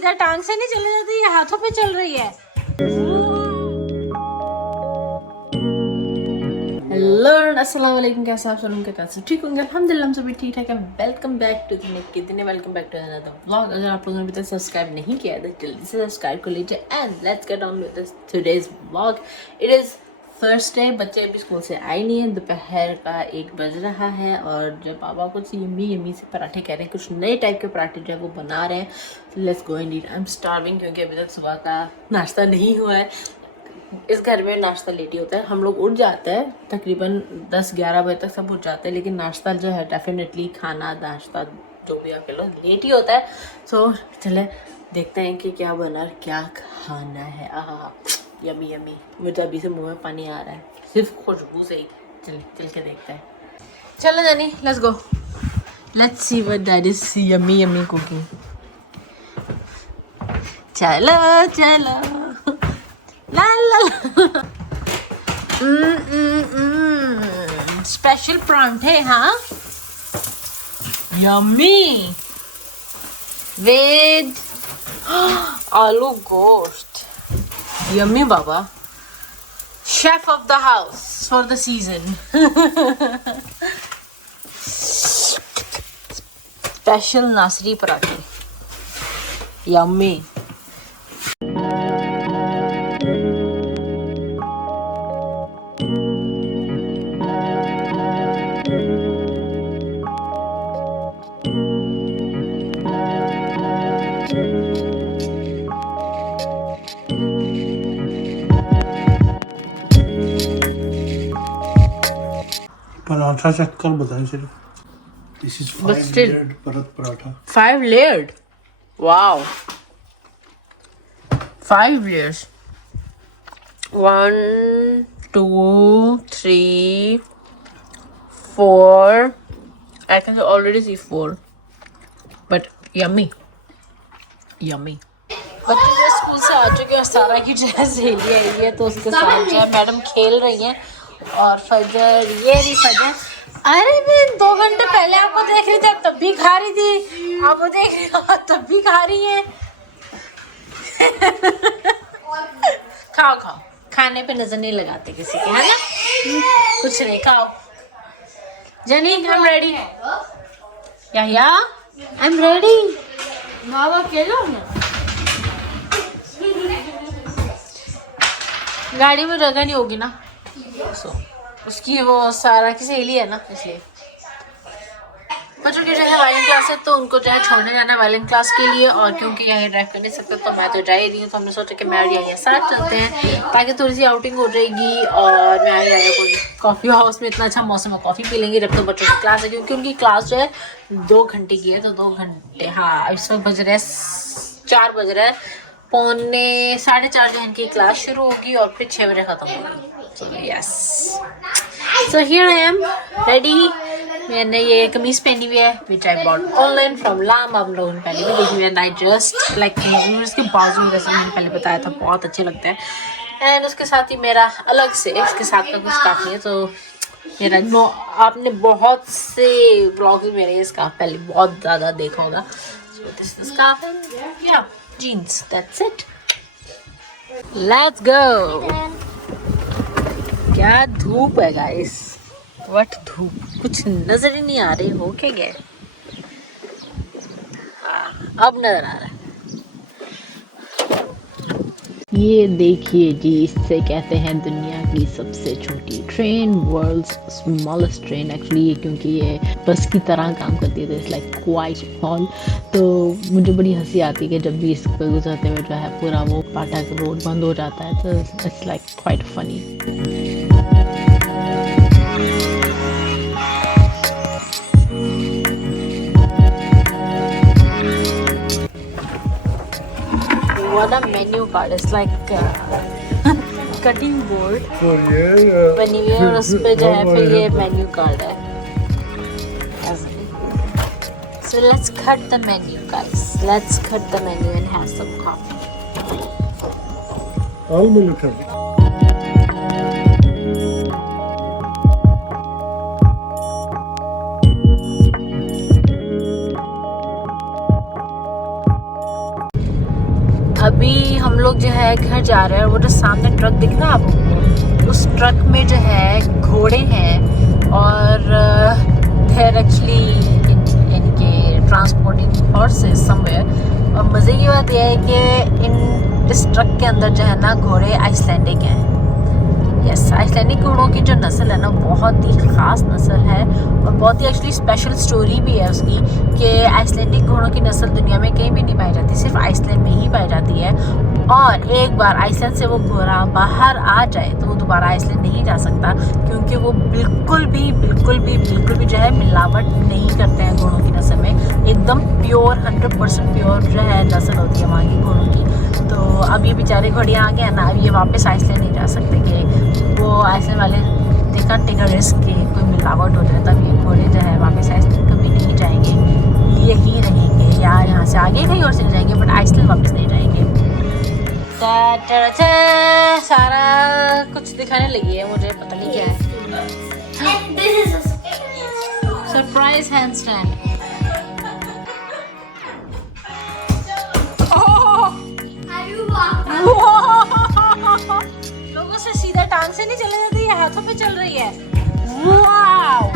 सीधा टांग से नहीं चले जाती, ये हाथों पे चल रही है। हेलो अस्सलाम वालेकुम, कैसे आप सब लोग? कैसे ठीक होंगे? अल्हम्दुलिल्लाह हम सभी ठीक ठाक है। Welcome back to Duniya, welcome back to another vlog. अगर आप लोगों ने अभी तक सब्सक्राइब नहीं किया है तो जल्दी से सब्सक्राइब कर लीजिए and let's get on with today's vlog. It is Thursday, बच्चे अभी स्कूल से आए नहीं हैं, दोपहर का 1 बज रहा है और जब पापा कुछ यम्मी से पराठे कह रहे हैं, कुछ नए टाइप के पराठे जो है वो बना रहे हैं। Let's go and eat. I am starving क्योंकि अभी तक सुबह का नाश्ता नहीं हुआ है। इस घर में नाश्ता लेट ही होता है, हम लोग उठ जाते हैं तकरीबन 10-11 बजे तक सब उठ जाते हैं, लेकिन नाश्ता जो है डेफिनेटली खाना नाश्ता जो भी आप लो लेट ही होता है। सो चले देखते हैं कि क्या बना, क्या खाना है। आहा यम्मी यम्मी, मुझे अभी से मुंह में पानी आ रहा है सिर्फ खुशबू से ही। चल के देखते हैं। चलो जानी, let's go, let's see what that is yummy yummy cooking. चलो ला ला स्पेशल परांठे, हाँ यम्मी विद आलू गोश्त। Yummy Baba, chef of the house for the season. Special नासरी पराठे, यम्मी। पराठा चेक कर बताएं सिर्फ। This is 5 layered परत paratha. 5 layered? Wow. 5 layers. 1, 2, 3, 4. I can already see 4. But yummy. Yummy. बच्चे जो स्कूल से आ चुके हैं, सारा की जो है सहेली आई है तो उसके साथ जो है मैडम खेल रही हैं। और फजर, ये रही फजर। अरे मैं 2 घंटे पहले आपको देख रही थी, आप तब भी खा रही थी। आप वो देख रही हो, तब भी खा रही हैं। खाओ खाओ, खाने पे नजर नहीं लगाते किसी के, है ना? कुछ नहीं, खाओ। Jani, I am ready. Yahya, I am ready. बाबा खेलो ना, गाड़ी में जगह नहीं होगी ना। उसकी वो सारा की सहेली है ना, इसलिए। बच्चों की जो है वायलिन क्लास है तो उनको जो है छोड़ने जाना है वायलिन क्लास के लिए। और क्योंकि यहाँ ड्राइव कर नहीं सकते तो मैं तो जा ही रही हूँ, तो हमने सोचा कि मैं और यही साथ चलते हैं ताकि थोड़ी सी आउटिंग हो जाएगी। और मैं आई कोई कॉफ़ी हाउस में, इतना अच्छा मौसम है, कॉफ़ी पी लेंगे जब तो बच्चों की क्लास है, क्योंकि उनकी क्लास जो है 2 घंटे की है। तो 2 घंटे, हाँ इस वक्त बज रहे हैं 4 बज रहे हैं, 3:45 जो इनकी क्लास शुरू होगी और फिर 6 बजे ख़त्म होगी। Yes, so here I am ready. मैंने ये कमीज पहनी हुई है विच आई बॉट ऑनलाइन फ्रॉम लाम। आप लोगों ने पहले भी देखी हुई है, नाइट जस्ट लाइक इसके बाजू में, जैसे मैंने पहले बताया था, बहुत अच्छे लगते हैं। एंड उसके साथ ही मेरा अलग से इसके साथ का कुछ स्कार्फ नहीं है, तो मेरा आपने बहुत से ब्लॉग्स में मेरे ये स्कार्फ पहले बहुत ज़्यादा देखा होगा। So this is scarf and या jeans, that's it. Let's go. क्या धूप है गाइस, व्हाट धूप, कुछ नजर ही नहीं आ रही हो के गए। हाँ, अब नजर आ रहा है। ये देखिए जी, इससे कहते हैं दुनिया की सबसे छोटी train, world's smallest train actually. ये क्योंकि ये बस की तरह काम करती है तो इट्स लाइक क्वाइट स्मॉल। तो मुझे बड़ी हंसी आती है कि जब भी इस पर गुजरते हुए जो है पूरा वो पाटा का रोड बंद हो जाता है, तो it's like quite funny. What a menu card! It's like cutting board बनी हुई है और उस पे जो है फिर ये मेन्यू कार्ड है। So let's cut the menu, guys. Let's cut the menu and have some coffee. Al mı lütfen? लोग जो है घर जा रहे हैं, वो जो सामने ट्रक दिख रहा है आपको, उस ट्रक में जो है घोड़े हैं और देयर एक्चुअली इनके ट्रांसपोर्टिंग हॉर्सेस समवेयर। और मज़े की बात यह है कि इस ट्रक के अंदर जो है ना घोड़े आइसलैंडिक हैं। यस, आइसलैंडिक घोड़ों की जो नस्ल है ना बहुत ही ख़ास नस्ल है और बहुत ही एक्चुअली स्पेशल स्टोरी भी है उसकी कि आइसलैंडिक घोड़ों की नस्ल दुनिया में कहीं भी नहीं पाई जाती, सिर्फ आइसलैंड में ही पाई जाती है। और एक बार आइसलैंड से वो घोड़ा बाहर आ जाए तो वो दोबारा आइसलैंड नहीं जा सकता, क्योंकि वो बिल्कुल भी जो है मिलावट नहीं करते हैं घोड़ों की नस्ल में। एकदम प्योर 100% प्योर जो है नस्ल होती है वहाँ की घोड़ों की। तो अब ये बेचारे घोड़े आ गए हैं ना, अब ये वापस आइसलैंड नहीं जा सकते कि वो आइसलैंड वाले देखा टेक रिस्क कि कोई मिलावट हो जाए, तब ये घोड़े जो है वापस आइसलैंड कभी नहीं जाएंगे, यही रहेंगे या यहाँ से आगे कहीं और चले जाएंगे, बट आइसलैंड वापस नहीं जाएंगे। सारा कुछ दिखाने लगी है, मुझे पता नहीं क्या है। Surprise handstand. लोगों से सीधा टांग से नहीं चले जाती, ये हाथों पे चल रही है। Wow,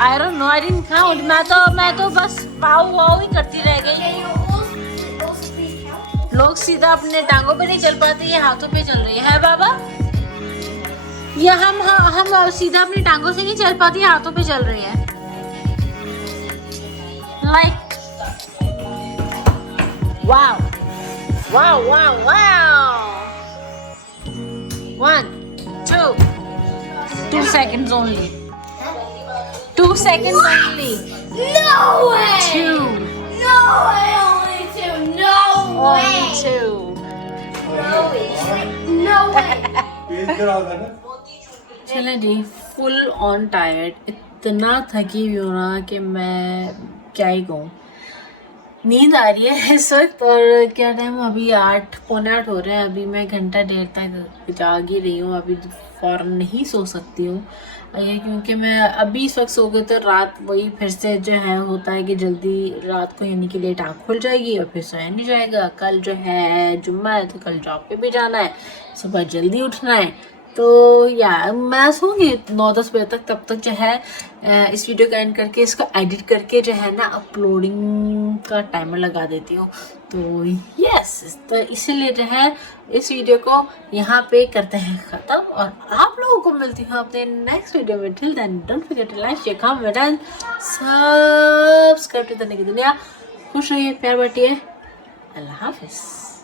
I don't know, I didn't count. मैं तो बस वाओ वाओ ही करती रह गई। लोग सीधा अपने टांगों पे नहीं चल पाते, ये हाथों पे चल रही है बाबा। ये हम सीधा अपनी टांगों से नहीं चल पाती, हाथों पे चल रही है। Like wow wow wow wow. 1 2 seconds only. 2 seconds only. No way! 2. No way! Only 2. No way! Only 2. No way! No way! Page कराओ ना। चले जी, फुल ऑन टायर्ड, इतना थकी हुई हूँ ना कि मैं क्या ही कहूँ। नींद आ रही है इस वक्त और क्या टाइम अभी 8 पौने 8 हो रहे हैं। अभी मैं घंटा डेढ़ तक जाग ही रही हूँ, अभी फ़ौरन नहीं सो सकती हूँ क्योंकि मैं अभी इस वक्त सो गई तो रात वही फिर से जो है होता है कि जल्दी रात को यानी कि लेट आँख खुल जाएगी और फिर सोया नहीं जाएगा। कल जो है जुम्मा है तो कल जॉब पे भी जाना है, सुबह जल्दी उठना है, तो यार मैं सोऊंगी 9-10 बजे तक। तब तक जो है इस वीडियो का एंड करके इसको एडिट करके जो है ना अपलोडिंग का टाइमर लगा देती हूँ। तो यस, तो इसीलिए जो है इस वीडियो को यहाँ पे करते हैं ख़त्म और आप लोगों को मिलती हूँ अपने नेक्स्ट वीडियो में। Till then don't forget to like, share, comment and subscribe to the Duniya. खुश रहिए, प्यार बांटिए। अल्लाह हाफिज़।